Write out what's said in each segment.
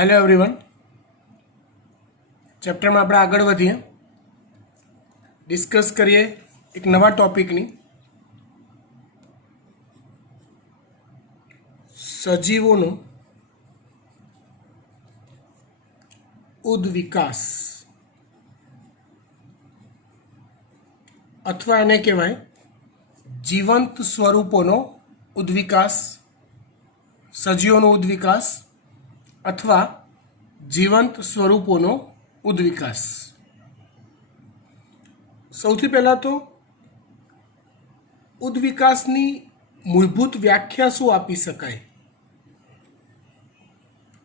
Hello everyone, ચેપ્ટરમાં આપણે આગળ વધીએ, ડિસ્કસ કરીએ એક નવા ટોપિકની સજીવોનો ઉદ્વિકાસ અથવા એને કહેવાય જીવંત સ્વરૂપોનો ઉદ્વિકાસ, સજીવોનો ઉદ્વિકાસ અથવા જીવંત સ્વરૂપોનો ઉદ્વિકાસ। સૌથી પહેલાં તો ઉદ્વિકાસની મૂળભૂત વ્યાખ્યા શું આપી શકાય?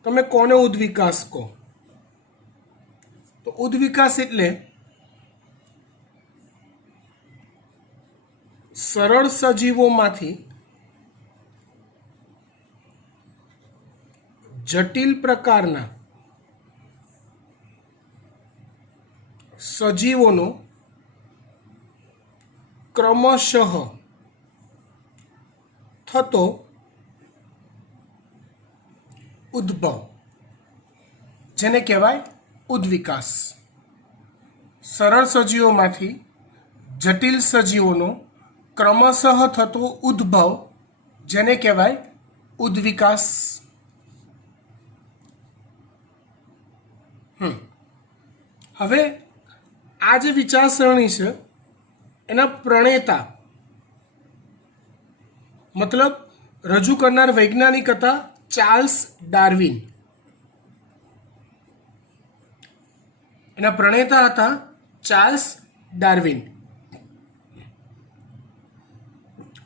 તમે કોને ઉદ્વિકાસ કહો? તો ઉદ્વિકાસ એટલે સરળ સજીવોમાંથી જટિલ પ્રકારના સજીવોનો ક્રમશઃ થતો ઉદ્ભવ, જેને કહેવાય ઉદ્વિકાસ। સરળ સજીવોમાંથી જટિલ સજીવોનો ક્રમશઃ થતો ઉદ્ભવ, જેને કહેવાય ઉદ્વિકાસ। હવે આ જે વિચારસરણી છે એના પ્રણેતા મતલબ રજૂ કરનાર વૈજ્ઞાનિક હતા ચાર્લ્સ ડાર્વિન। એના પ્રણેતા હતા ચાર્લ્સ ડાર્વિન।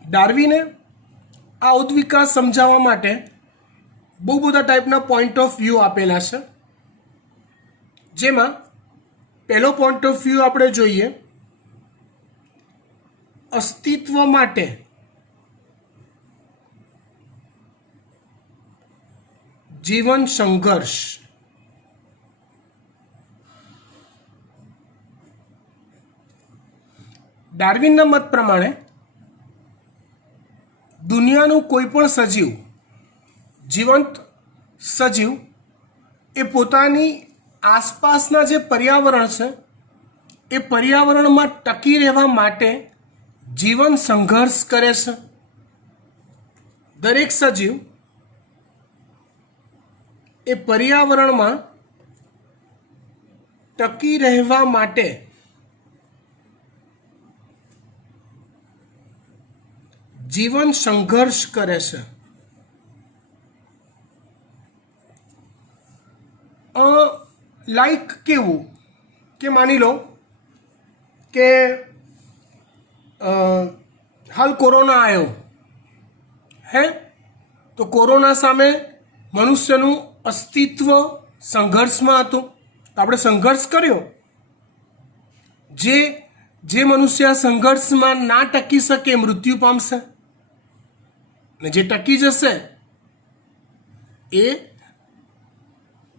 ડાર્વિને આ ઉદ્વિકાસ સમજાવવા માટે બહુ બધા ટાઈપના પોઈન્ટ ઓફ વ્યૂ આપેલા છે, જેમાં પહેલો પોઈન્ટ ઓફ વ્યૂ આપણે જોઈએ અસ્તિત્વ માટે જીવન સંઘર્ષ। ડાર્વિનના મત પ્રમાણે દુનિયાનું કોઈ પણ સજીવ, જીવંત સજીવ એ પોતાની આસપાસના જે પર્યાવરણ છે એ પર્યાવરણમાં ટકી રહેવા માટે જીવન સંઘર્ષ કરે છે। દરેક સજીવ એ પર્યાવરણમાં ટકી રહેવા માટે જીવન સંઘર્ષ કરે છે। લાઈક કેવું કે માની લો કે હાલ કોરોના આવ્યો હે, તો કોરોના સામે મનુષ્યનું અસ્તિત્વ સંઘર્ષમાં હતું, તો આપણે સંઘર્ષ કર્યો। જે મનુષ્ય સંઘર્ષમાં ના ટકી શકે મૃત્યુ પામશે, ને જે ટકી જશે એ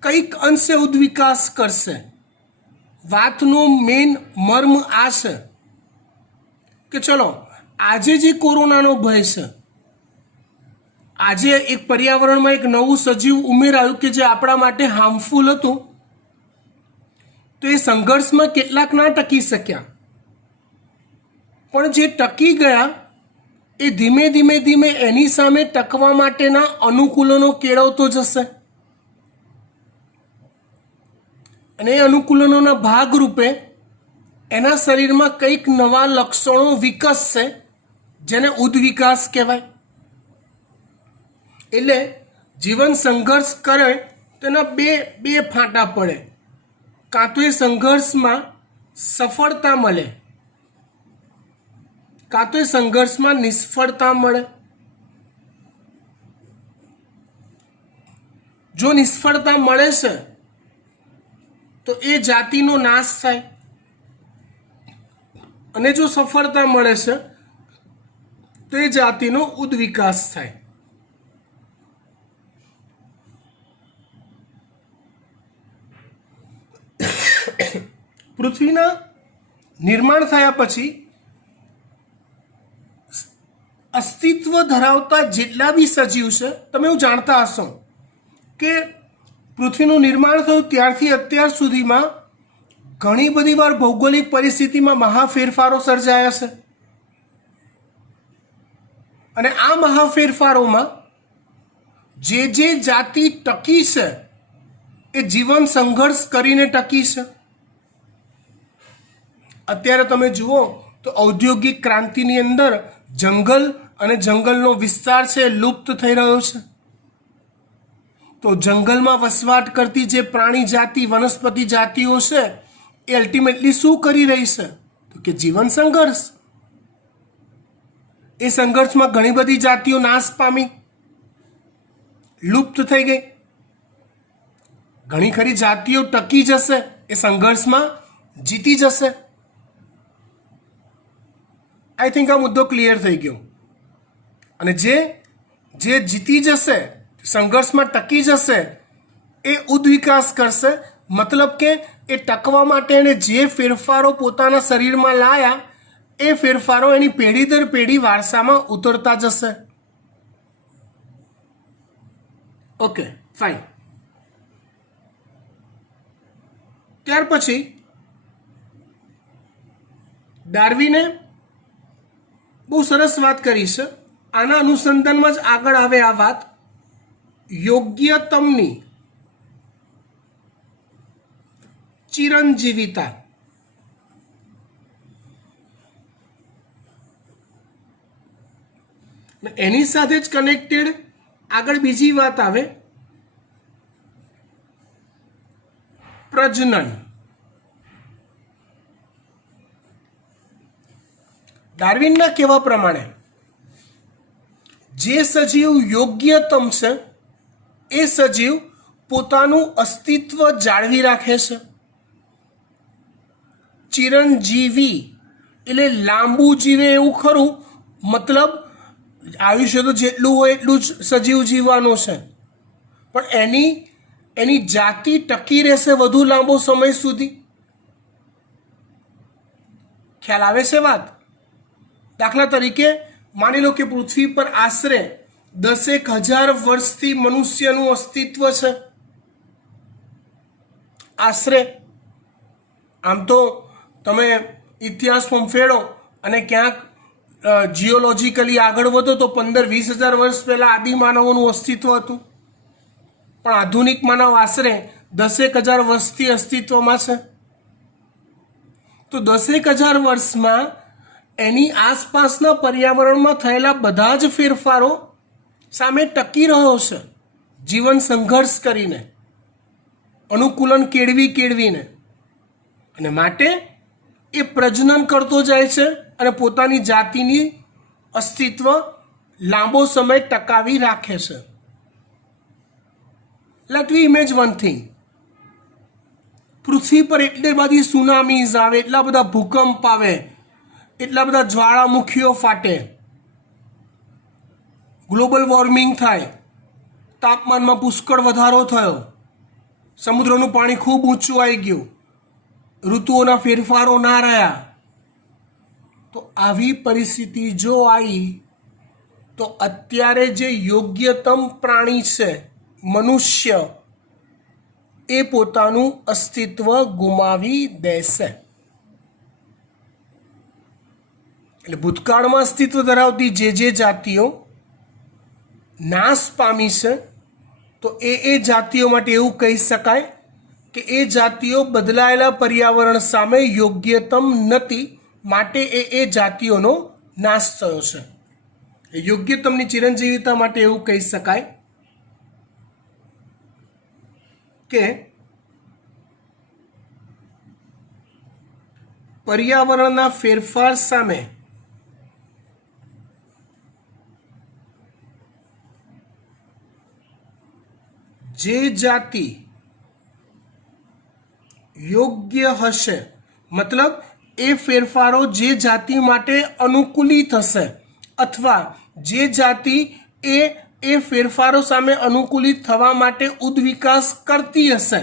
કંઈક અંશે ઉદ્વિકાસ કરશે। વાતનો મેઇન મર્મ આ છે કે ચલો આજે જે કોરોનાનો ભય છે, આજે એક પર્યાવરણમાં એક નવું સજીવ ઉમેરાયું કે જે આપણા માટે હાર્મફુલ હતું, તો એ સંઘર્ષમાં કેટલાક ના ટકી શક્યા, પણ જે ટકી ગયા એ ધીમે ધીમે ધીમે એની સામે ટકવા માટેના અનુકૂલનો કેળવતો જશે, અને એ અનુકૂલનોના ભાગરૂપે એના શરીરમાં કંઈક નવા લક્ષણો વિકસશે, જેને ઉદ્વિકાસ કહેવાય। એટલે જીવન સંઘર્ષ કરે તો એના બે ફાંટા પડે, કાં તો એ સંઘર્ષમાં સફળતા મળે, કાં તો એ સંઘર્ષમાં નિષ્ફળતા મળે। જો નિષ્ફળતા મળે છે તો એ જાતિનો નાશ થાય, અને જો સફળતા મળે છે તો એ જાતિનો ઉદ્વિકાસ થાય। પૃથ્વીના નિર્માણ થયા પછી અસ્તિત્વ ધરાવતા જેટલા બી સજીવ છે, તમે એવું જાણતા હશો કે પૃથ્વીનું નિર્માણ થયું ત્યારથી અત્યાર સુધીમાં ઘણી બધી વાર ભૌગોલિક પરિસ્થિતિમાં મહાફેરફારો સર્જાયા છે અને આ મહાફેરફારોમાં જે જાતિ ટકી છે એ જીવન સંઘર્ષ કરીને ટકી છે. અત્યારે તમે જુઓ તો ઔદ્યોગિક ક્રાંતિની અંદર જંગલ અને જંગલનો વિસ્તાર છે લુપ્ત થઈ રહ્યો છે. તો જંગલમાં વસવાટ કરતી જે પ્રાણી જાતિ વનસ્પતિ જાતિઓ છે એ અલ્ટિમેટલી શું કરી રહી છે તો કે જીવન સંઘર્ષ. એ સંઘર્ષમાં ઘણી બધી જાતિઓ નાશ પામી, લુપ્ત થઈ ગઈ. ઘણી ખરી જાતિઓ ટકી જશે, એ સંઘર્ષમાં જીતી જશે. આઈ થિંક આ મુદ્દો ક્લિયર થઈ ગયો. અને જે જીતી જશે, સંઘર્ષમાં ટકી જશે, એ ઉદ્વિકાસ કરશે. મતલબ કે એ ટકવા માટે એણે જે ફેરફારો પોતાના શરીરમાં લાયા એ ફેરફારો એની પેઢી દર પેઢી વારસામાં ઉતરતા જશે. Okay, fine. ત્યાર પછી ડાર્વિને બહુ સરસ વાત કરી છે. આના અનુસંધાનમાં જ આગળ આવે આ વાત યોગ્યતમની ચિરંજીવિતા. એની સાથે જ કનેક્ટેડ આગળ બીજી વાત આવે પ્રજનન. ડાર્વિનના કહેવા પ્રમાણે જે સજીવ યોગ્યતમ છે એ સજીવ પોતાનું અસ્તિત્વ જાળવી રાખે છે. ચિરંજીવી એટલે લાંબુ જીવે એવું ખરું, મતલબ આયુષ્ય તો જેટલું હોય એટલું જ સજીવ જીવવાનું છે, પણ એની જાતિ ટકી રહેશે વધુ લાંબો સમય સુધી. ખ્યાલ આવે છે વાત? દાખલા તરીકે માની લો કે પૃથ્વી પર આશરે 10,000 વર્ષથી મનુષ્યનું અસ્તિત્વ છે. આશરે. આમ તો તમે ઇતિહાસ ફંફેડો અને ક્યાંક જીઓલોજીકલી આગળ વધો તો 15-20,000 વર્ષ પહેલાં આદિમાનવોનું અસ્તિત્વ હતું, પણ આધુનિક માનવ આશરે 10,000 વર્ષથી અસ્તિત્વમાં છે. તો 10,000 વર્ષમાં એની આસપાસના પર્યાવરણમાં થયેલા બધા જ ફેરફારો સામે ટકી રહ્યો છે, જીવન સંઘર્ષ કરીને, અનુકૂલન કેળવીને. અને માટે એ પ્રજનન કરતો જાય છે અને પોતાની જાતિની અસ્તિત્વ લાંબો સમય ટકાવી રાખે છે. લેટ વી ઇમેજ વન થિંગ. પૃથ્વી પર એટલી બધી સુનામીઝ આવે, એટલા બધા ભૂકંપ આવે, એટલા બધા જ્વાળામુખીઓ ફાટે, ગ્લોબલ વોર્મિંગ થાય, તાપમાનમાં પુષ્કળ વધારો થયો, સમુદ્રનું પાણી ખૂબ ઊંચું આવી ગયું, ઋતુઓના ફેરફારો ના રહ્યા. તો આવી પરિસ્થિતિ જો આવી તો અત્યારે જે યોગ્યતમ પ્રાણી છે મનુષ્ય, એ પોતાનું અસ્તિત્વ ગુમાવી દેશે. એટલે ભૂતકાળમાં અસ્તિત્વ ધરાવતી જે જાતિઓ નાશ પામી છે, તો એ જાતિઓ માટે એવું કહી શકાય કે એ જાતિઓ બદલાયેલા પર્યાવરણ સામે યોગ્યતમ નથી, માટે એ જાતિઓનો નાશ થયો છે. યોગ્યતમની ચિરંજીવિતા માટે એવું કહી શકાય કે પર્યાવરણના ફેરફાર સામે જે જાતિ યોગ્ય હશે, મતલબ એ ફેરફારો જે જાતિ માટે અનુકૂલિત હશે, અથવા જે જાતિ એ ફેરફારો સામે અનુકૂલિત થવા માટે ઉદ્વિકાસ કરતી હશે,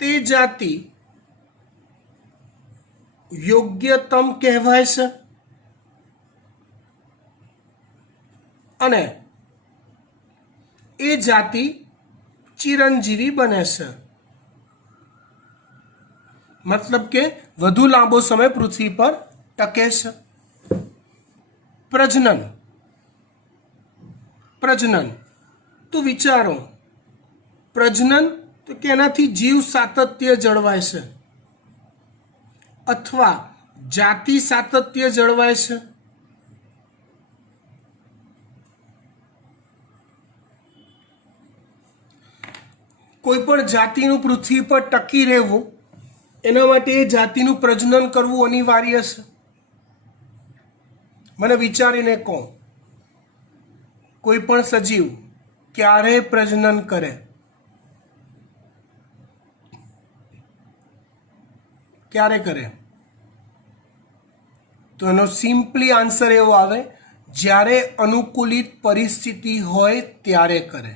તે જાતિ યોગ્યતમ કહેવાય છે. અને એ જાતિ ચિરંજીવી બને છે, મતલબ કે વધુ લાંબો સમય પૃથ્વી પર ટકે છે. પ્રજનન. પ્રજનન તો વિચારો, પ્રજનન તો કે એનાથી જીવ સાતત્ય જળવાય છે અથવા જાતિ સાતત્ય જળવાય છે. કોઈ પણ જાતિનું પૃથ્વી પર ટકી રહેવું એના માટે એ જાતિનું પ્રજનન કરવું અનિવાર્ય છે. મને વિચારીને કહો, કોઈ પણ સજીવ ક્યારે પ્રજનન કરે? ક્યારે કરે? તો એનો સિમ્પલી આન્સર એવો આવે, જ્યારે અનુકૂલિત પરિસ્થિતિ હોય ત્યારે કરે.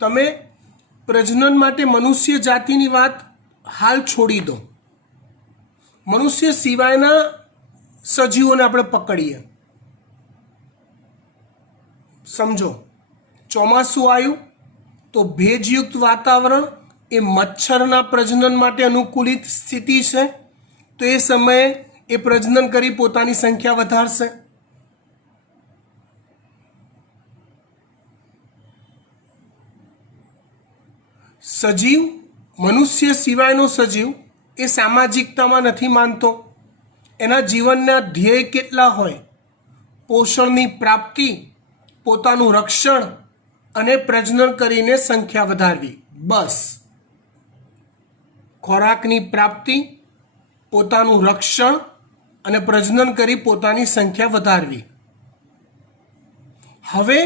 તમે પ્રજનન માટે મનુષ્ય જાતિની વાત હાલ છોડી દો, મનુષ્ય સિવાયના સજીવોને આપણે પકડીએ. સમજો, ચોમાસું આવ્યું તો ભેજયુક્ત વાતાવરણ એ મચ્છરના પ્રજનન માટે અનુકૂલિત સ્થિતિ છે, તો એ સમયે એ પ્રજનન કરી પોતાની સંખ્યા વધારશે. સજીવ, મનુષ્ય સિવાયનો સજીવ એ સામાજિકતામાં નથી માનતો. એના જીવનના ધ્યેય કેટલા હોય? પોષણની પ્રાપ્તિ, પોતાનું રક્ષણ અને પ્રજનન કરીને સંખ્યા વધારવી. બસ, ખોરાકની પ્રાપ્તિ, પોતાનું રક્ષણ અને પ્રજનન કરી પોતાની સંખ્યા વધારવી. હવે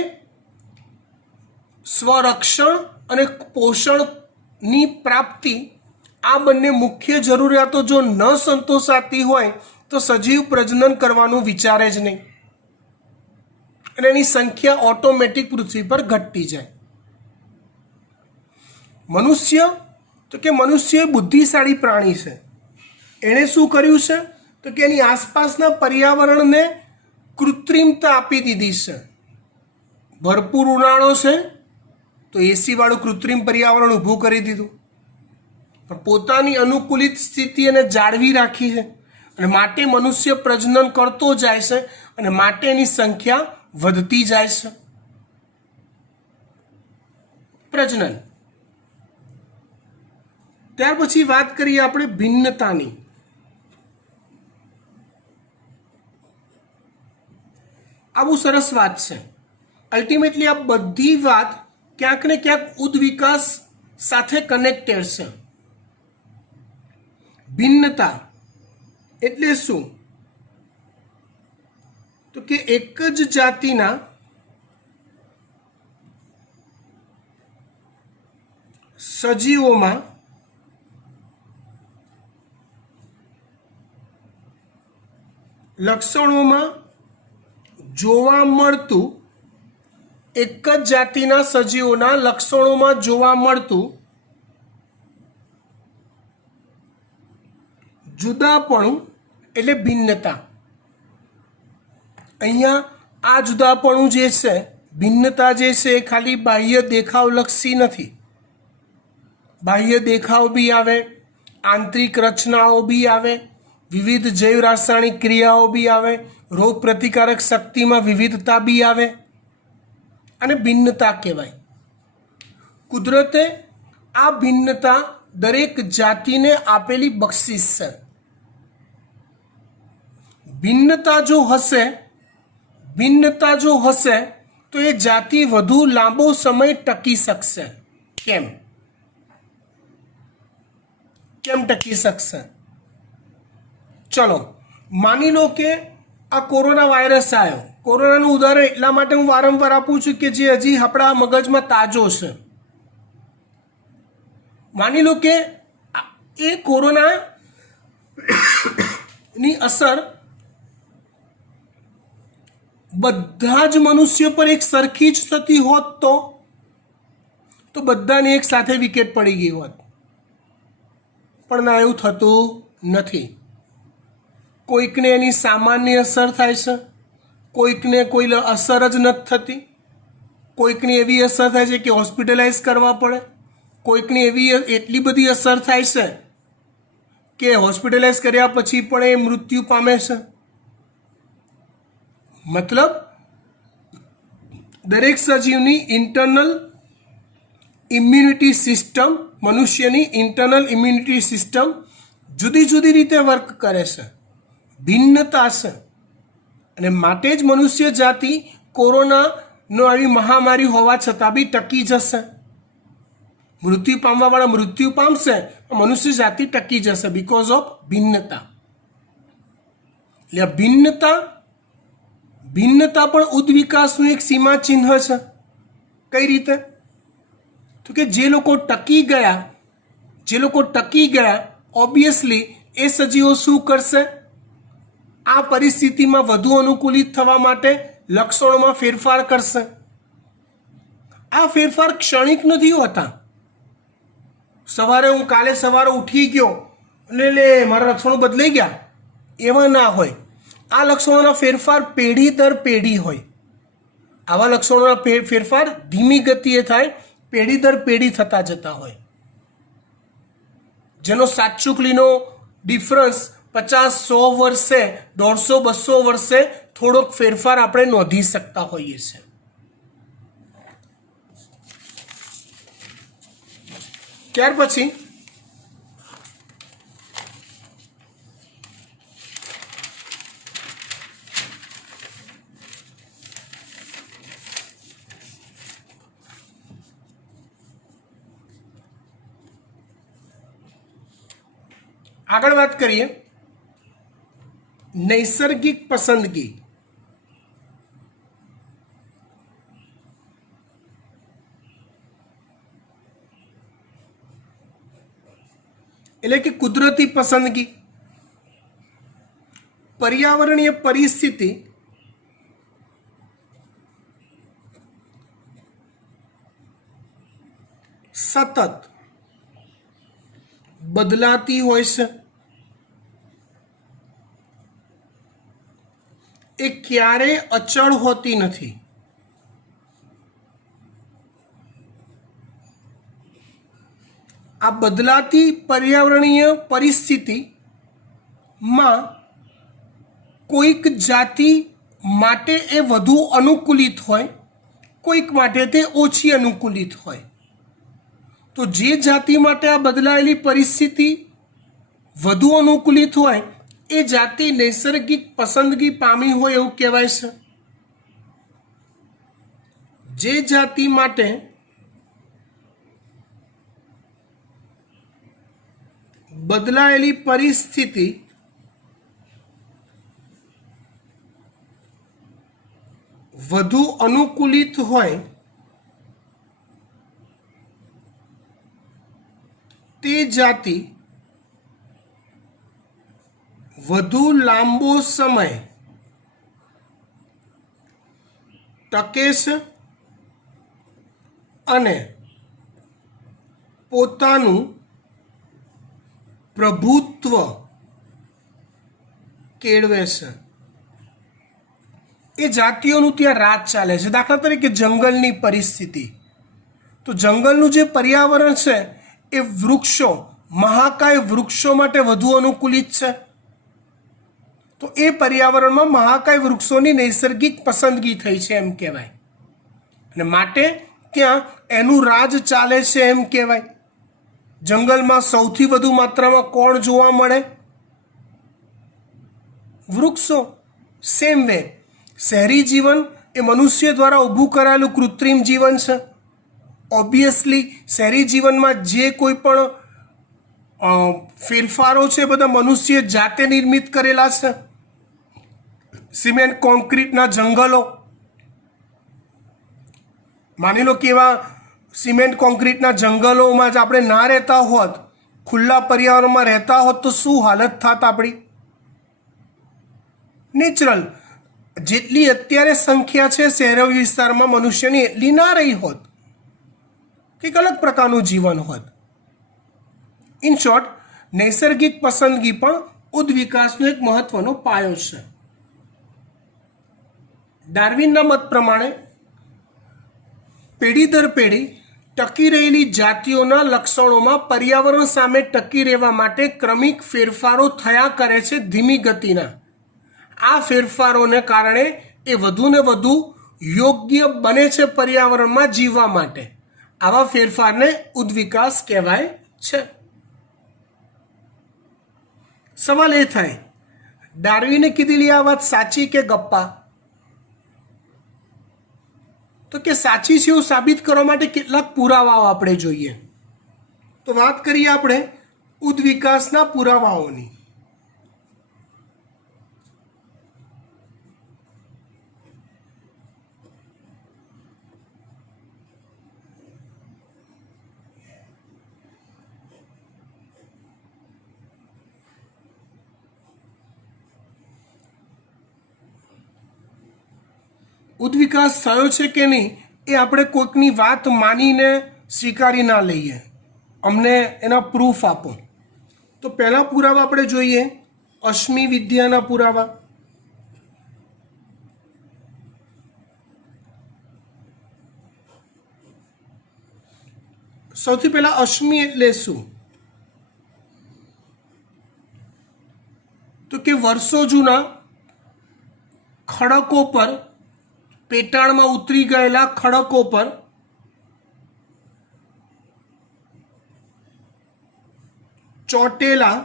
સ્વરક્ષણ અને પોષણની પ્રાપ્તિ, આ બંને મુખ્ય જરૂરિયાતો જો ન સંતોષાતી હોય તો સજીવ પ્રજનન કરવાનું વિચારે જ નહીં અને એની સંખ્યા ઓટોમેટિક પૃથ્વી પર ઘટતી જાય. મનુષ્ય તો કે મનુષ્ય બુદ્ધિશાળી પ્રાણી છે. એણે શું કર્યું છે તો કે એની આસપાસના પર્યાવરણને કૃત્રિમતા આપી દીધી છે. ભરપૂર ઉનાળો છે તો એસી વાળું કૃત્રિમ પર્યાવરણ ઊભું કરી દીધું, પણ પોતાની અનુકૂલિત સ્થિતિ એને જાળવી રાખી છે અને માટે મનુષ્ય પ્રજનન કરતો જાય છે અને માટે એની સંખ્યા વધતી જાય છે. પ્રજનન. ત્યાર પછી વાત કરીએ આપણે ભિન્નતાની. આ બહુ સરસ વાત છે. અલ્ટિમેટલી આ બધી વાત ક્યાંક ને ક્યાંક ઉદ્વિકાસ સાથે કનેક્ટેડ છે. ભિન્નતા એટલે શું? તો કે એક જ જાતિના સજીવોમાં લક્ષણોમાં જોવા મળતું, એક જ જાતિના સજીવોના લક્ષણોમાં જોવા મળતું જુદાપણું એટલે ભિન્નતા. અહીંયા આ જુદાપણું જે છે, ભિન્નતા જે છે, એ ખાલી બાહ્ય દેખાવલક્ષી નથી. બાહ્ય દેખાવ બી આવે, આંતરિક રચનાઓ બી આવે, વિવિધ જૈવ રાસાયણિક ક્રિયાઓ બી આવે, રોગ પ્રતિકારક શક્તિમાં વિવિધતા બી આવે, અને ભિન્નતા કહેવાય. કુદરતે આ ભિન્નતા દરેક જાતિને આપેલી બક્ષિસ છે. ભિન્નતા જો હશે તો એ જાતિ વધુ લાંબો સમય ટકી શકશે. કેમ ટકી શકશે? ચલો માની લો કે આ કોરોના વાયરસ આવ્યો. કોરોનાનું ઉદાહરણ એટલા માટે હું વારંવાર આપું છું કે જે હજી આપણા મગજમાં તાજો છે. માની લો કે એ કોરોનાની અસર બધા જ મનુષ્ય પર એક સરખી જ થતી હોત તો બધાને એક સાથે વિકેટ પડી ગઈ હોત. પણ ના, એવું થતું નથી. કોઈકને એની સામાન્ય અસર થાય છે, કોઈકને કોઈ અસર જ નથી થતી. કોઈકની એવી અસર થાય છે કે હોસ્પિટલાઇઝ કરવા પડે, કોઈકની એવી એટલી બધી અસર થાય છે કે હોસ્પિટલાઇઝ કર્યા પછી પણ એ મૃત્યુ પામે છે. મતલબ દરેક સજીવની ઇન્ટરનલ ઇમ્યુનિટી સિસ્ટમ, મનુષ્યની ઇન્ટરનલ ઇમ્યુનિટી સિસ્ટમ જુદી જુદી રીતે વર્ક કરે છે, ભિન્નતા છે. અને માટે જ મનુષ્ય જાતિ કોરોનાનો આવી મહામારી હોવા છતાં બી ટકી જશે. મૃત્યુ પામવાવાળા મૃત્યુ પામશે, મનુષ્ય જાતિ ટકી જશે બિકોઝ ઓફ ભિન્નતા. એટલે ભિન્નતા પણ ઉદ્વિકાસનું એક સીમાચિહ્ન છે. કઈ રીતે? તો કે જે લોકો ટકી ગયા ઓબ્વિયસલી એ સજીવો શું કરશે? આ પરિસ્થિતિમાં વધુ અનુકૂલિત થવા માટે લક્ષણોમાં ફેરફાર કરશે. આ ફેરફાર ક્ષણિક નથી હોતા. કાલે સવારે ઉઠી ગયો એટલે મારા લક્ષણો બદલાઈ ગયા, એવા ના હોય. આ લક્ષણોના ફેરફાર પેઢી દર પેઢી હોય. આવા લક્ષણોના ફેરફાર ધીમી ગતિએ થાય, પેઢી દર પેઢી થતા જતા હોય. જેનો સાચુકલીનો ડિફરન્સ 50-100 વર્ષે, 150-200 વર્ષે થોડોક ફેરફાર આપણે નોંધી શકતા હોઈએ છીએ. ત્યાર પછી આગળ વાત કરીએ નૈસર્ગિક પસંદગી. એટલે કે કુદરતી પસંદગી. પર્યાવરણીય પરિસ્થિતિ સતત બદલાતી હોય છે. એ ક્યારેય અચળ હોતી નથી. આ બદલાતી પર્યાવરણીય પરિસ્થિતિમાં કોઈક જાતિ માટે એ વધુ અનુકૂલિત હોય, કોઈક માટે તે ઓછી અનુકૂલિત હોય. તો જે જાતિ માટે આ બદલાયેલી પરિસ્થિતિ વધુ અનુકૂલિત હોય એ જાતિ નૈસર્ગિક પસંદગી પામી હોય એવું કહેવાય છે. જે જાતિ માટે બદલાયેલી પરિસ્થિતિ વધુ અનુકૂલિત હોય તે જાતિ વધુ લાંબો સમય ટકે છે અને પોતાનું પ્રભુત્વ કેળવે છે. એ જાતિઓનું ત્યાં રાજ ચાલે છે. દાખલા તરીકે જંગલની પરિસ્થિતિ, તો જંગલનું જે પર્યાવરણ છે એ વૃક્ષો, મહાકાય વૃક્ષો માટે વધુ અનુકૂલિત છે. તો એ પર્યાવરણમાં મહાકાય વૃક્ષોની નૈસર્ગિક પસંદગી થઈ છે એમ કહેવાય, અને માટે ત્યાં એનું રાજ ચાલે છે એમ કહેવાય. જંગલમાં સૌથી વધુ માત્રામાં કોણ જોવા મળે? વૃક્ષો. સેમ વે શહેરી જીવન એ મનુષ્ય દ્વારા ઊભું કરાયેલું કૃત્રિમ જીવન છે. ઓબ્વિયસલી શહેરી જીવનમાં જે કોઈ પણ ફેરફારો છે બધા મનુષ્ય જાતે નિર્મિત કરેલા છે. સિમેન્ટ કોન્ક્રીટના જંગલો, માની લો કે એવા સિમેન્ટ કોન્ક્રીટના જંગલોમાં જ આપણે ના રહેતા હોત, ખુલ્લા પર્યાવરણમાં રહેતા હોત તો શું હાલત થાત આપણી? નેચરલ જેટલી અત્યારે સંખ્યા છે શહેરી વિસ્તારમાં મનુષ્યની એટલી ના રહી હોત, કંઈક અલગ પ્રકારનું જીવન હોત. ઇન શોર્ટ, નૈસર્ગિક પસંદગી પણ ઉદ્વિકાસનો એક મહત્વનો પાયો છે. ડાર્વિનના મત પ્રમાણે પેઢી દર પેઢી ટકી રહેલી જાતિઓના લક્ષણોમાં પર્યાવરણ સામે ટકી રહેવા માટે ક્રમિક ફેરફારો થયા કરે છે ધીમી ગતિના. આ ફેરફારોને કારણે એ વધુ ને વધુ યોગ્ય બને છે પર્યાવરણમાં જીવવા માટે. આવા ફેરફારને ઉદ્વિકાસ કહેવાય છે. સવાલ એ થાય, ડાર્વિને કીધેલી આ વાત સાચી કે ગપ્પા? તો કે સાચી છે એવું સાબિત કરવા માટે કેટલાક પુરાવાઓ આપણે જોઈએ. તો વાત કરીએ આપણે ઉદ્વિકાસના પુરાવાઓની. ઉદ્વિકાસ થયો છે કે નહીં એ આપણે કોઈકની વાત માનીને સ્વીકારી ના લઈએ. અમને એના પ્રૂફ આપો. તો પહેલા પુરાવા આપણે જોઈએ અશ્મિ વિદ્યાના પુરાવા. સૌથી પહેલા અશ્મિ એટલે શું? તો કે વર્ષો જૂના ખડકો પર, પેટાળમાં ઉતરી ગયેલા ખડકો પર ચોટેલા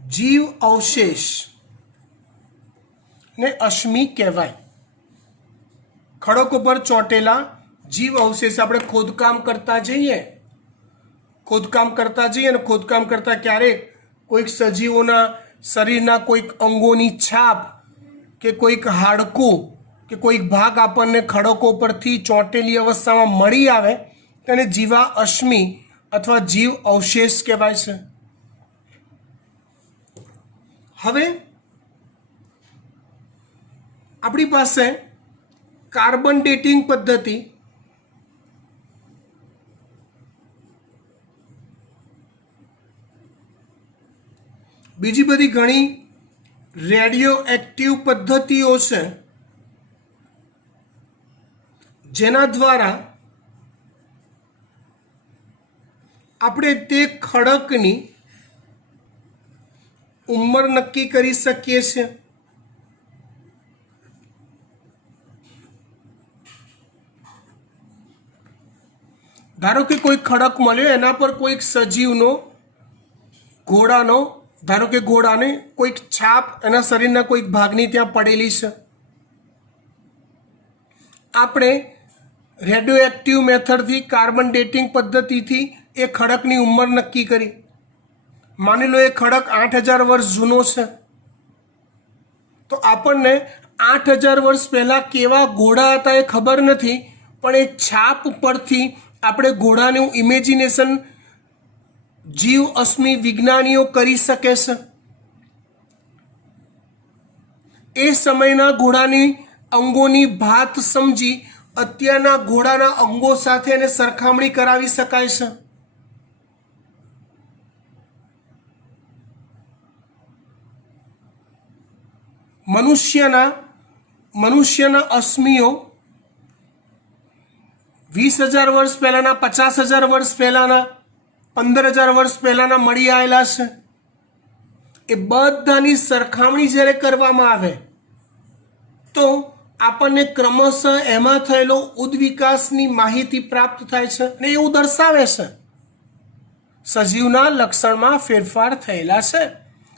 જીવ અવશેષ ને અશ્મિ કહેવાય. ખડકો પર ચોટેલા જીવ અવશેષ. આપણે ખોદકામ કરતા જઈએ અને ખોદકામ કરતા ક્યારેક કોઈક સજીવોના શરીરના કોઈક અંગોની છાપ કે કોઈક હાડકું કે કોઈક ભાગ આપણને ખડકો પરથી ચોંટેલી અવસ્થામાં મળી આવે તેને જીવા અશ્મિ અથવા જીવ અવશેષ કહેવાય છે. હવે આપણી પાસે કાર્બન ડેટિંગ પદ્ધતિ, બીજી બધી ઘણી રેડિયો એક્ટિવ પદ્ધતિઓ છે જેના દ્વારા આપણે તે ખડકની ઉંમર નક્કી કરી શકીએ છીએ. ધારો કે કોઈ ખડક મળ્યો, એના પર કોઈક સજીવનો, ઘોડાનો, ધારો કે ઘોડાને કોઈક છાપ એના શરીરના કોઈક ભાગની ત્યાં પડેલી છે. આપણે રેડિયો એક્ટિવ મેથડથી, કાર્બન ડેટિંગ પદ્ધતિથી એ ખડકની ઉંમર નક્કી કરી. માની લો એ ખડક 8000 વર્ષ જૂનો છે, તો આપણને 8000 વર્ષ પહેલાં કેવા ઘોડા હતા એ ખબર નથી, પણ એ છાપ પરથી આપણે ઘોડાનું ઇમેજિનેશન જીવ અશ્મિ વિજ્ઞાનીઓ કરી શકે છે. એ સમયના ઘોડાની અંગોની ભાત સમજી અત્યારના ઘોડાના અંગો સાથે એને સરખામણી કરાવી શકાય છે. મનુષ્યના અશ્મિઓ 20000 વર્ષ પહેલાના, 50000 વર્ષ પહેલાના, 15000 વર્ષ પહેલાના મળી આવેલા છે. એ બધાની સરખામણી જ્યારે કરવામાં આવે તો આપણને ક્રમશઃ એમાં થયેલો ઉદ્વિકાસની માહિતી પ્રાપ્ત થાય છે અને એવું દર્શાવે છે સજીવના લક્ષણમાં ફેરફાર થયેલા છે.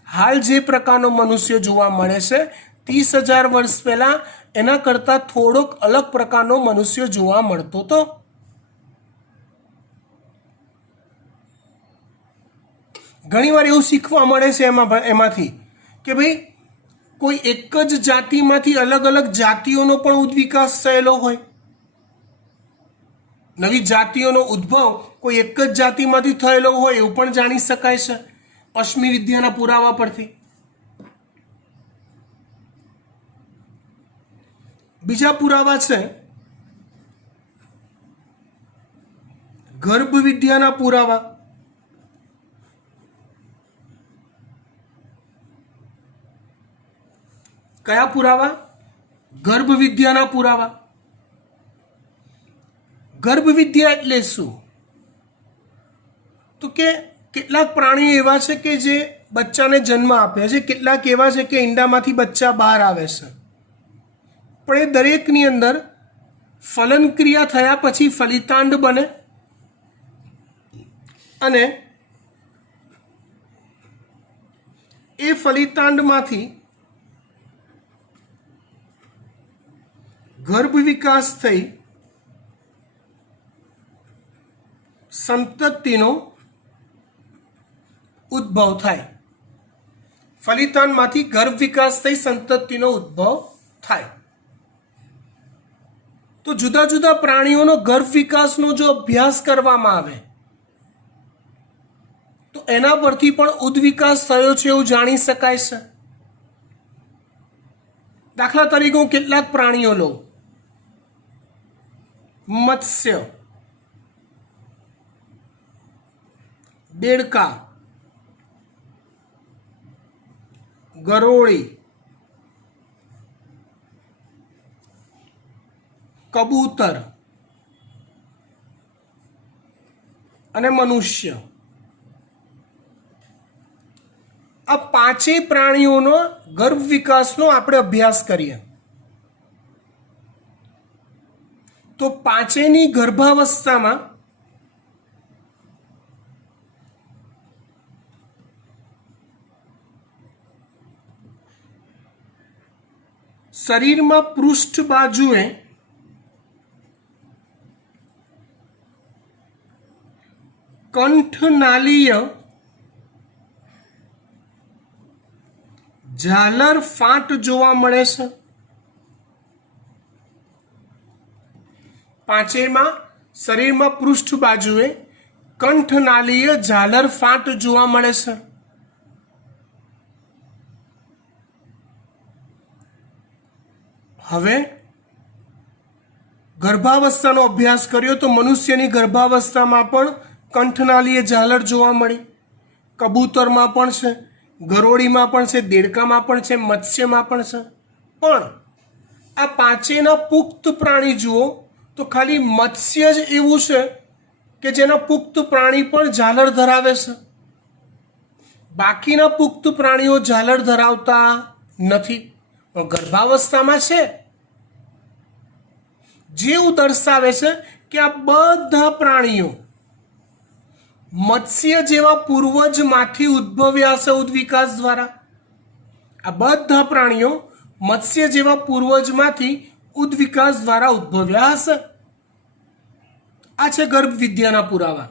હાલ જે પ્રકારનો મનુષ્ય જોવા મળે છે 30000 વર્ષ પહેલા એના કરતાં થોડોક અલગ પ્રકારનો મનુષ્ય જોવા મળતો હતો. ઘણીવાર એવું શીખવા મળે છે એમાંથી કે ભાઈ કોઈ એક જ જાતિમાંથી અલગ અલગ જાતિઓનો પણ ઉદ્વિકાસ થયેલો હોય. નવી જાતિઓનો ઉદ્ભવ કોઈ એક જ જાતિમાંથી થયેલો હોય એવું પણ જાણી શકાય છે અશ્મિ વિદ્યાના પુરાવા પરથી. બીજા પુરાવા છે ગર્ભ વિદ્યાના પુરાવા. કયા પુરાવા? ગર્ભ વિદ્યાના પુરાવા. ગર્ભ વિદ્યા એટલે શું? તો કે કેટલાક પ્રાણીઓ એવા છે કે જે બચ્ચાને જન્મ આપે છે, કેટલાક એવા છે કે ઈંડામાંથી બચ્ચા બહાર આવે છે, પણ એ દરેકની અંદર ફલન ક્રિયા થયા પછી ફલિતાંડ બને અને એ ફલિતાંડમાંથી ગર્ભ વિકાસ થઈ સંતતિનો ઉદ્ભવ થાય. ફલિતાંડમાંથી ગર્ભ વિકાસ થઈ સંતતિનો ઉદ્ભવ થાય. તો જુદા જુદા પ્રાણીઓનો ગર્ભ વિકાસનો જો અભ્યાસ કરવામાં આવે તો એના પરથી પણ ઉદ્વિકાસ થયો છે એવું જાણી શકાય છે. દાખલા તરીકે હું કેટલાક પ્રાણીઓ લઉં. મત્સ્ય, દેડકા, ગરોળી, કબૂતર અને મનુષ્ય. આ પાંચેય પ્રાણીઓનો ગર્ભ વિકાસનો આપણે અભ્યાસ કરીએ તો પાંચેયની ગર્ભાવસ્થામાં શરીરમાં પૃષ્ઠ બાજુએ કંઠનાલીય ઝાલર ફાટ જોવા મળે છે. પાંચેયમાં શરીરમાં પૃષ્ઠ બાજુએ કંઠનાલીય ઝાલર ફાટ જોવા મળે છે. હવે ગર્ભાવસ્થાનો અભ્યાસ કર્યો તો મનુષ્યની ગર્ભાવસ્થામાં પણ કંઠનાલીય ઝાલર જોવા મળી. કબૂતરમાં પણ છે, ગરોળીમાં પણ છે, દેડકામાં પણ છે, મત્સ્યમાં પણ છે. પણ આ પાંચેયના પુખ્ત પ્રાણી જુઓ તો ખાલી મત્સ્ય જ એવું છે કે જેના પુખ્ત પ્રાણી પણ ઝાલર ધરાવે છે. બાકીના પુખ્ત પ્રાણીઓ ઝાલર ધરાવતા નથી, પણ ગર્ભાવસ્થામાં છે. જેવું દર્શાવે છે કે આ બધા પ્રાણીઓ મત્સ્ય જેવા પૂર્વજમાંથી ઉદ્ભવ્યા છે ઉદ્વિકાસ દ્વારા. આ બધા પ્રાણીઓ મત્સ્ય જેવા પૂર્વજમાંથી ઉદ્વિકાસ દ્વારા ઉદ્ભવ્યા હશે. આ છે ગર્ભ વિદ્યાના પુરાવા.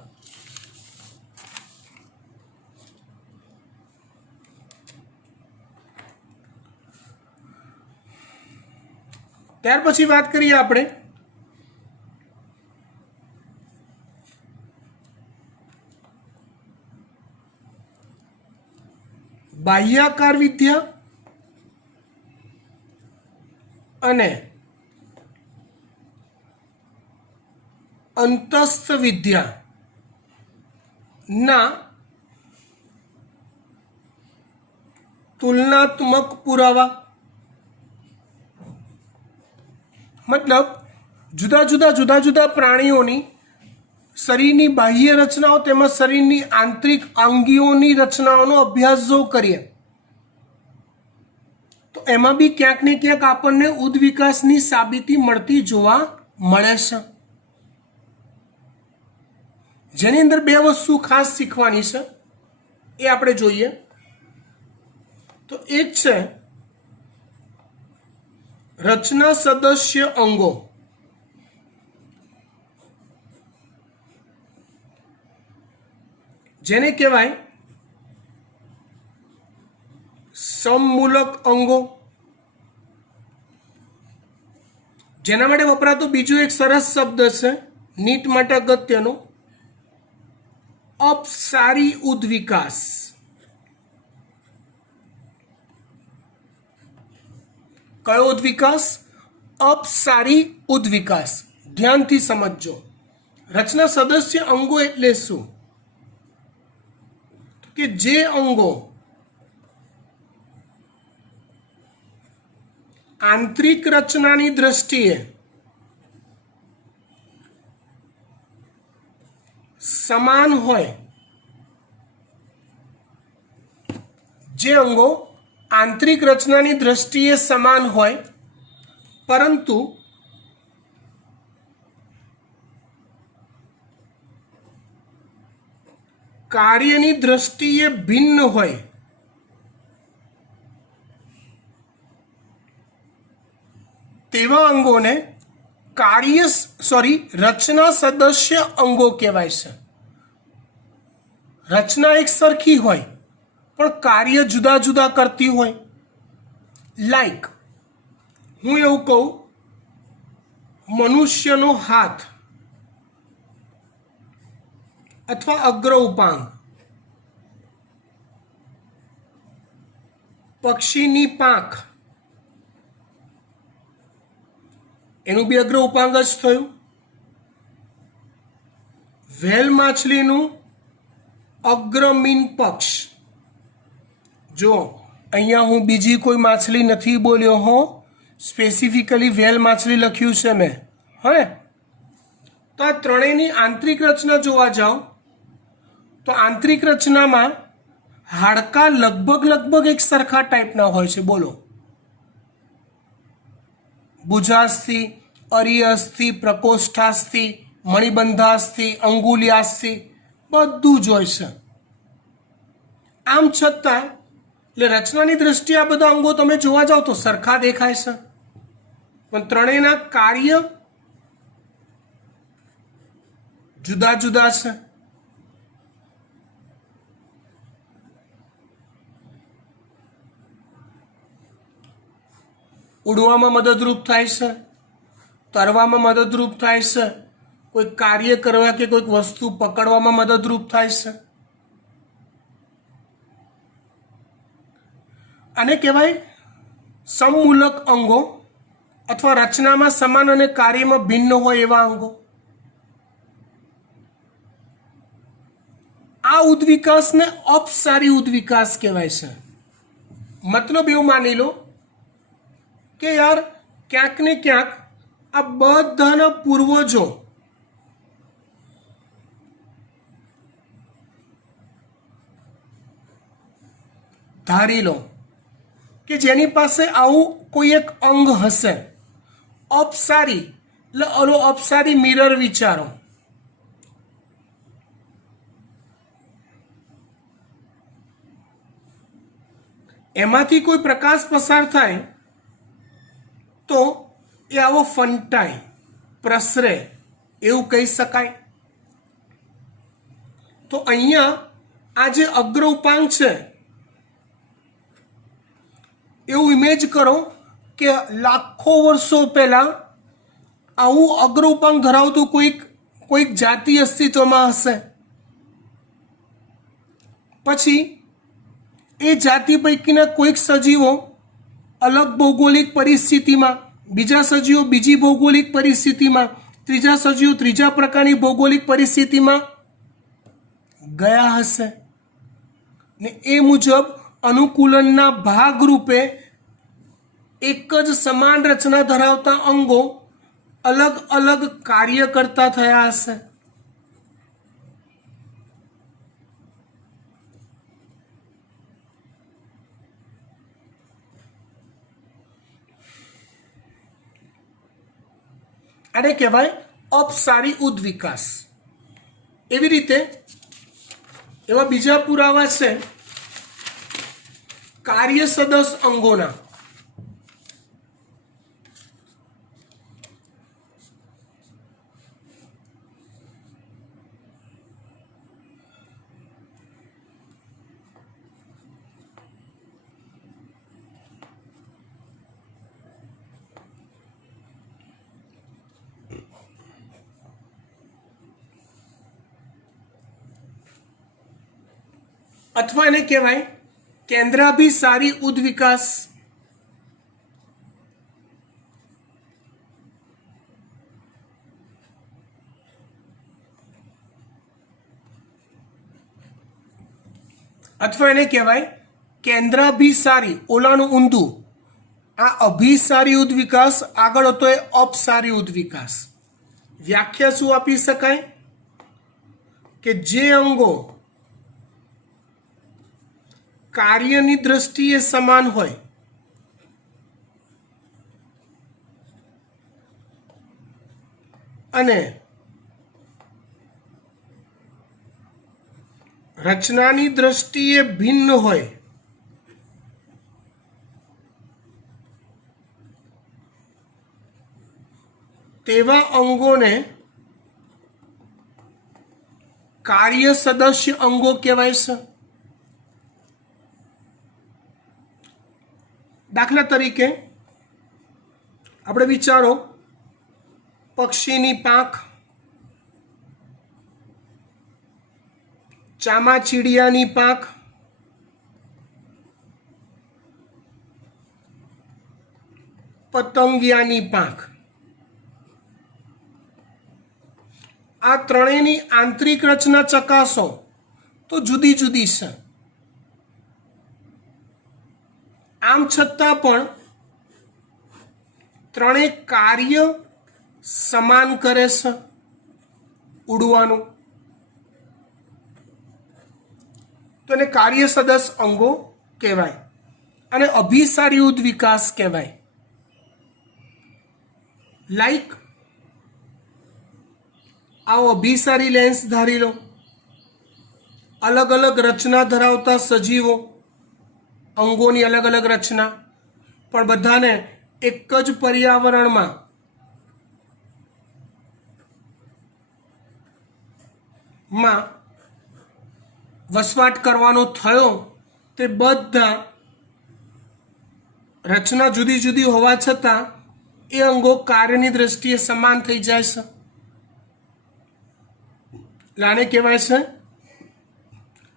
ત્યાર પછી વાત કરીએ આપણે બાહ્યાકાર વિદ્યા અને અંતસ્થ વિદ્યાના તુલનાત્મક પુરાવા. મતલબ જુદા જુદા પ્રાણીઓની શરીરની બાહ્ય રચનાઓ તેમજ શરીરની આંતરિક અંગીઓની રચનાઓનો અભ્યાસ જો કરીએ તો એમાં બી ક્યાંક ને ક્યાંક આપણને ઉદ્વિકાસની સાબિતી મળતી જોવા મળે છે. જેની અંદર બે વસ્તુ ખાસ શીખવાની છે એ આપણે જોઈએ તો એક છે રચના સદસ્ય અંગો. જેને કહેવાય સમમૂલક અંગો. જેના માટે વપરાતો બીજો એક સરસ શબ્દ છે નીટ માટે અગત્યનો અપસારી ઉદ્વિકાસ. કયો ઉદ્વિકાસ? અપસારી ઉદ્વિકાસ. ધ્યાનથી સમજજો. રચના સદસ્ય અંગો એટલે શું કે જે અંગો આંતરિક રચનાની દ્રષ્ટિએ સમાન હોય, જે અંગો આંતરિક રચનાની દ્રષ્ટિએ સમાન હોય પરંતુ કાર્યની દ્રષ્ટિએ ભિન્ન હોય, તેવા અંગોને રચના સદસ્ય અંગો કહેવાય છે. રચના એક સરખી હોય પણ કાર્ય જુદા જુદા કરતી હોય. લાઈક હું એવું કહું, મનુષ્યનો હાથ અથવા અગ્ર ઉપાંગ, પક્ષીની પાંખ, એનું બી અગ્ર ઉપાંગ જ થયું. વ્હેલ માછલીનું અગ્રમીન પક્ષ. જો અહીંયા હું બીજી કોઈ માછલી નથી બોલ્યો હો, સ્પેસિફિકલી વ્હેલ માછલી લખ્યું છે મેં. હવે તો આ ત્રણેયની આંતરિક રચના જોવા જાઓ તો આંતરિક રચનામાં હાડકાં લગભગ એક સરખા ટાઈપના હોય છે. બોલો, ભુજાસ્થિ, અરિયસ્થિ, પ્રકોષ્ઠાસ્થિ, મણિબંધાસ્થિ, અંગુલિયાસ્થિ બધું જ હોય છે. આમ છતાં એટલે રચનાની દ્રષ્ટિએ આ બધા અંગો તમે જોવા જાઓ તો સરખા દેખાય છે, પણ ત્રણેયના કાર્ય જુદા જુદા છે. ઉડવામાં મદદરૂપ થાય છે, તરવામાં મદદરૂપ થાય છે, કોઈ કાર્ય કરવા કે કોઈક વસ્તુ પકડવામાં મદદરૂપ થાય છે. આને કહેવાય સમમૂલક અંગો અથવા રચનામાં સમાન અને કાર્યમાં ભિન્ન હોય એવા અંગો. આ ઉદ્વિકાસને અપસારી ઉદ્વિકાસ કહેવાય છે. મતલબ એવું માની લો કે યાર ક્યાંક ને ક્યાંક આ બધાના પૂર્વજો ધારી લો કે જેની પાસે આવું કોઈ એક અંગ હશે, અપસારી એટલે ઓલો અપસારી મિરર વિચારો. એમાંથી કોઈ પ્રકાશ પસાર થાય તો એ આવો ફંટાય, પ્રસરે એવું કહી શકાય. તો અહીંયા આ જે અગ્ર ઉપાંગ છે એવું ઇમેજ કરો કે લાખો વર્ષો પહેલા આવું અગ્ર ઉપાંગ ધરાવતું કોઈક જાતિ અસ્તિત્વમાં હશે. પછી એ જાતિ પૈકીના કોઈક સજીવો અલગ ભૌગોલિક પરિસ્થિતિમાં, બીજા સજીવો બીજી ભૌગોલિક પરિસ્થિતિમાં, ત્રીજા સજીવો ત્રીજા પ્રકારની ભૌગોલિક પરિસ્થિતિમાં ગયા હશે ને એ મુજબ અનુકૂલનના ભાગરૂપે એક જ સમાન રચના ધરાવતા અંગો અલગ અલગ કાર્ય કરતા થયા હશે. આને કહેવાય અપસારી ઉદ્વિકાસ. એવી રીતે એવા બીજા પુરાવા છે કાર્ય સદસ અંગોના. અથવા એને કહેવાય કેન્દ્રાભિસારી ઉદ્વિકાસ. અથવા એને કહેવાય કેન્દ્રાભિસારી, ઓલાનું ઊંધું, આ અભિસારી ઉદ્વિકાસ, આગળ હતો એ અપસારી ઉદ્વિકાસ. વ્યાખ્યા શું આપી શકાય કે જે અંગો કાર્યની દ્રષ્ટિએ સમાન હોય અને રચનાની દ્રષ્ટિએ ભિન્ન હોય તેવા અંગોને કાર્ય સદસ્ય અંગો કહેવાય છે. દાખલા તરીકે આપણે વિચારો, પક્ષીની પાંખ, ચામાચીડિયાની પાંખ, પતંગિયાની પાંખ. આ ત્રણેયની આંતરિક રચના ચકાસો તો જુદી જુદી છે. આમ છતાં પણ ત્રણેય કાર્ય સમાન કરે છે, ઉડવાનું. તો એને કાર્ય સદસ્ય અંગો કહેવાય અને અભિસારી ઉદ્વિકાસ કહેવાય. લાઈક આવો અભિસારી લેન્સ ધારી લો. અલગ અલગ રચના ધરાવતા સજીવો, અંગોની અલગ અલગ રચના, પણ બધાને એક જ પર્યાવરણમાં વસવાટ કરવાનો થયો, તે બધા રચના જુદી જુદી હોવા છતાં એ અંગો કાર્યની દ્રષ્ટિએ સમાન થઈ જાય છે. આને કહેવાય છે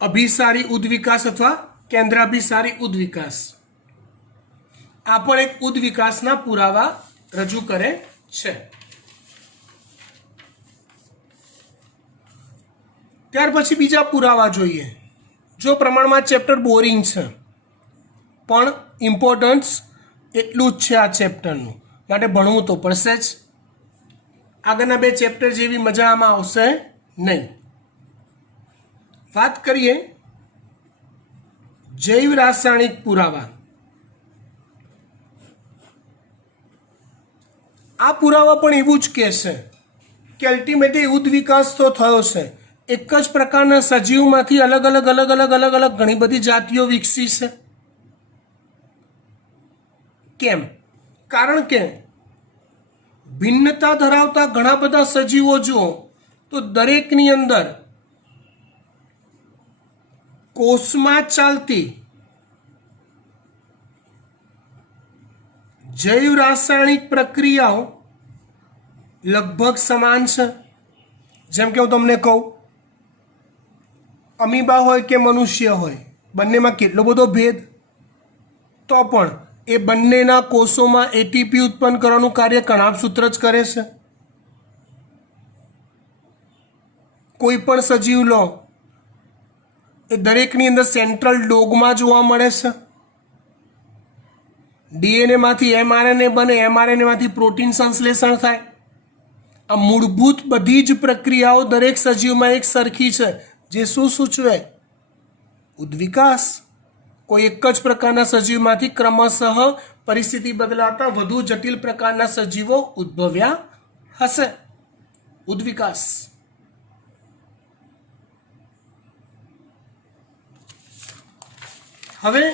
અભિસારી ઉદ્વિકાસ અથવા કેન્દ્રાભિસારી ઉદ્વિકાસ. આ પણ એક ઉદ્વિકાસના પુરાવા રજૂ કરે છે. ત્યાર પછી બીજા પુરાવા જોઈએ. જો પ્રમાણમાં ચેપ્ટર બોરિંગ છે પણ ઇમ્પોર્ટન્સ એટલું જ છે આ ચેપ્ટરનું, માટે ભણવું તો પડશે જ. આગળના બે ચેપ્ટર જેવી મજા આમાં આવશે નહીં. વાત કરીએ જૈવ રાસાયણિક પુરાવા. આ પુરાવા પણ એવું જ કહેશે કે અલ્ટિમેટલી ઉદ્વિકાસ તો થયો છે. એક જ પ્રકારના સજીવમાંથી અલગ અલગ અલગ અલગ અલગ અલગ ઘણી બધી જાતિઓ વિકસી છે. કેમ? કારણ કે ભિન્નતા ધરાવતા ઘણા બધા સજીવો જુઓ તો દરેકની અંદર કોષમાં ચાલતી જૈવ રાસાયણિક પ્રક્રિયાઓ લગભગ સમાન છે. જેમ કે હું તમને કહું, અમીબા હોય કે મનુષ્ય હોય, બંનેમાં કેટલો બધો ભેદ, તો પણ એ બંનેના કોષોમાં એટીપી ઉત્પન્ન કરવાનું કાર્ય કણાભસૂત્ર જ કરે છે. કોઈ પણ સજીવ લો, એ દરેકની અંદર સેન્ટ્રલ ડોગમા જોવા મળે છે. ડીએનએમાંથી એમઆરએનએ બને, એમઆરએનએમાંથી પ્રોટીન સંશ્લેષણ થાય. આ મૂળભૂત બધી જ પ્રક્રિયાઓ દરેક સજીવમાં એક સરખી છે, જે શું સૂચવે? ઉદ્વિકાસ. કોઈ એક જ પ્રકારના સજીવમાંથી ક્રમશઃ પરિસ્થિતિ બદલાતા વધુ જટિલ પ્રકારના સજીવો ઉદ્ભવ્યા હશે. ઉદ્વિકાસ. હવે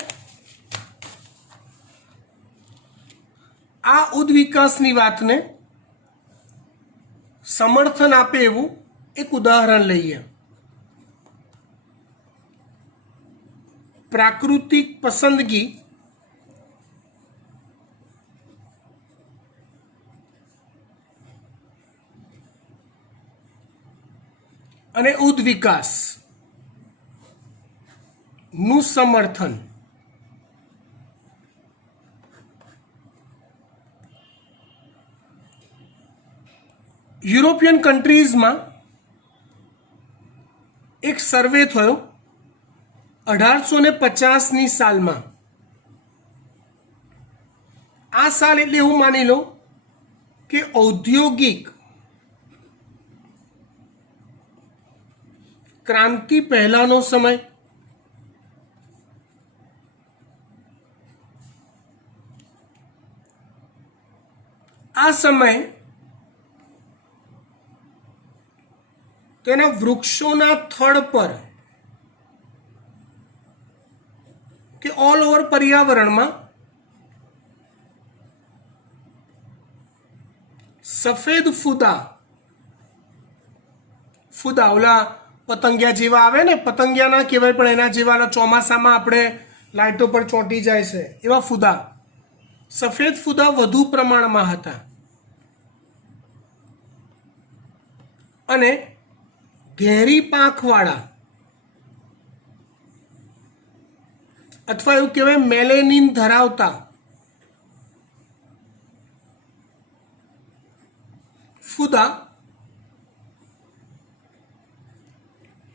આ ઉદ્વિકાસની વાતને સમર્થન આપે એવું એક ઉદાહરણ લઈએ. પ્રાકૃતિક પસંદગી અને ઉદ્વિકાસ નું સમર્થન. યુરોપિયન કન્ટ્રીઝમાં એક સર્વે થયો 1850ની સાલમાં, આ સાલ એટલે એવું માની લો કે ઔદ્યોગિક ક્રાંતિ પહેલાનો સમય, આ સમય તેના વૃક્ષોના થડ પર કે ઓલ ઓવર પર્યાવરણમાં સફેદ ફૂદા ઓલા પતંગિયા જેવા આવે ને, પતંગિયા ના કહેવાય પણ એના જેવા ચોમાસામાં આપણે લાઇટો પર ચોંટી જાય છે એવા ફૂદા, સફેદ ફૂદા વધુ પ્રમાણમાં હતા અને ઘેરી પાંખવાળા અથવા એવું કહેવાય મેલેનિન ધરાવતા ફૂદા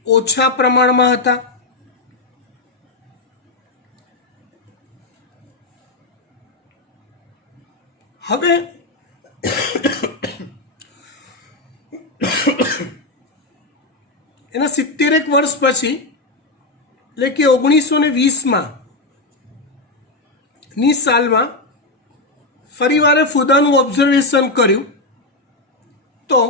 ઓછા પ્રમાણમાં હતા. હવે એના 70 વર્ષ પછી એટલે કે 1920 ની સાલમાં ફરીવાર ફૂદાનું ઓબ્ઝર્વેશન કર્યું તો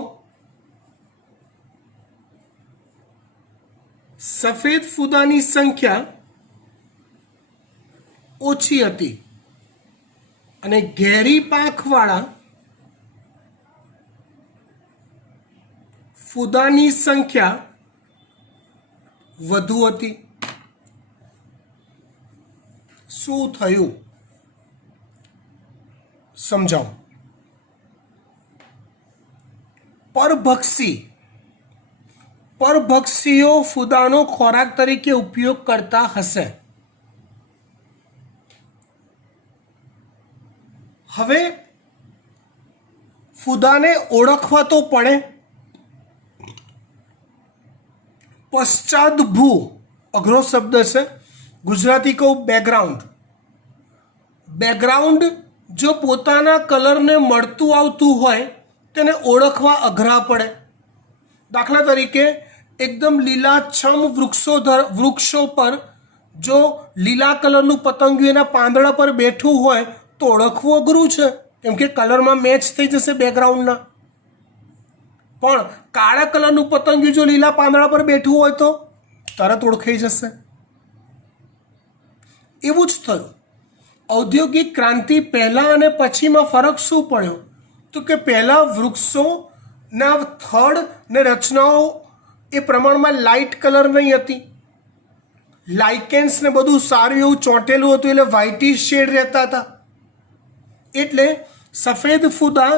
સફેદ ફૂદાની સંખ્યા ઓછી હતી અને ઘેરી પાંખવાળા ફૂદાની સંખ્યા વધુ હતી. શું થયું સમજાવો. પરભક્ષીઓ ફૂદાનો ખોરાક તરીકે ઉપયોગ કરતા હશે. હવે ફૂદાને ઓળખવા તો પડે. પશ્ચાદભૂ અઘરો શબ્દ છે, ગુજરાતી કહું બેકગ્રાઉન્ડ જો પોતાના કલરને મળતું આવતું હોય તેને ઓળખવા અઘરા પડે. દાખલા તરીકે એકદમ લીલાછમ વૃક્ષો પર જો લીલા કલરનું પતંગિયું એના પાંદડા પર બેઠું હોય તો ઓળખવું અઘરું છે, કેમ કે કલરમાં મેચ થઈ જશે બેકગ્રાઉન્ડના. પણ કાળા કલરનું પતંગિયું જો લીલા પાંદડા પર બેઠું હોય તો તરત ઓળખાઈ જશે. એવું જ થયું. ઔદ્યોગિક ક્રાંતિ પહેલાં અને પછીમાં ફરક શું પડ્યો તો કે પહેલાં વૃક્ષોના થડ ને રચનાઓ એ પ્રમાણમાં લાઇટ કલર નહીં હતી. લાઇકેન્સ ને બધું સારું એવું ચોંટેલું હતું એટલે વ્હાઇટિશ શેડ રહેતા હતા. એટલે સફેદ ફૂદા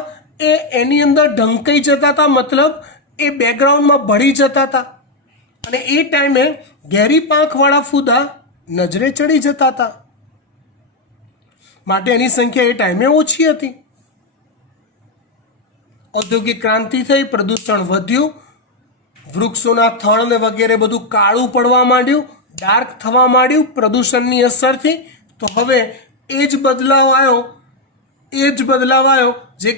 એની અંદર ઢંકાઈ જતા હતા, મતલબ એ બેકગ્રાઉન્ડમાં ભળી જતા હતા અને એ ટાઈમે ઘેરી પાંખવાળા ફૂદા નજરે ચડી જતા હતા. માટે એની સંખ્યા એ ટાઈમે ઓછી હતી. ઔદ્યોગિક ક્રાંતિ થઈ, પ્રદૂષણ વધ્યું, વૃક્ષોના થડ ને વગેરે બધું કાળું પડવા માંડ્યું, ડાર્ક થવા માંડ્યું પ્રદૂષણની અસરથી. તો હવે એ જ બદલાવ આવ્યો જે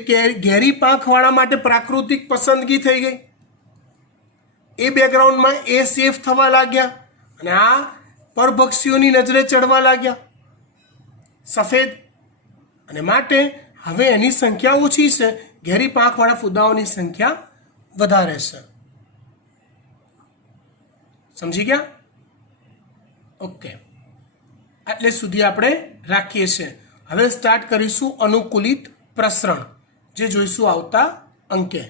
ઘેરી પાંખવાળા માટે પ્રાકૃતિક પસંદગી થઈ ગઈ. એ બેકગ્રાઉન્ડમાં એ સેફ થવા લાગ્યા અને આ પરભક્ષીઓની નજરે ચડવા લાગ્યા સફેદ, અને માટે હવે એની સંખ્યા ઓછી છે. ઘેરી પાંખવાળા ફૂદાઓની સંખ્યા વધારે છે. સમજી ગયા? ઓકે, એટલે સુધી આપણે રાખીએ છીએ. હવે સ્ટાર્ટ કરીશું અનુકૂલિત પ્રસરણ, જે જોઈશું આવતા અંકે.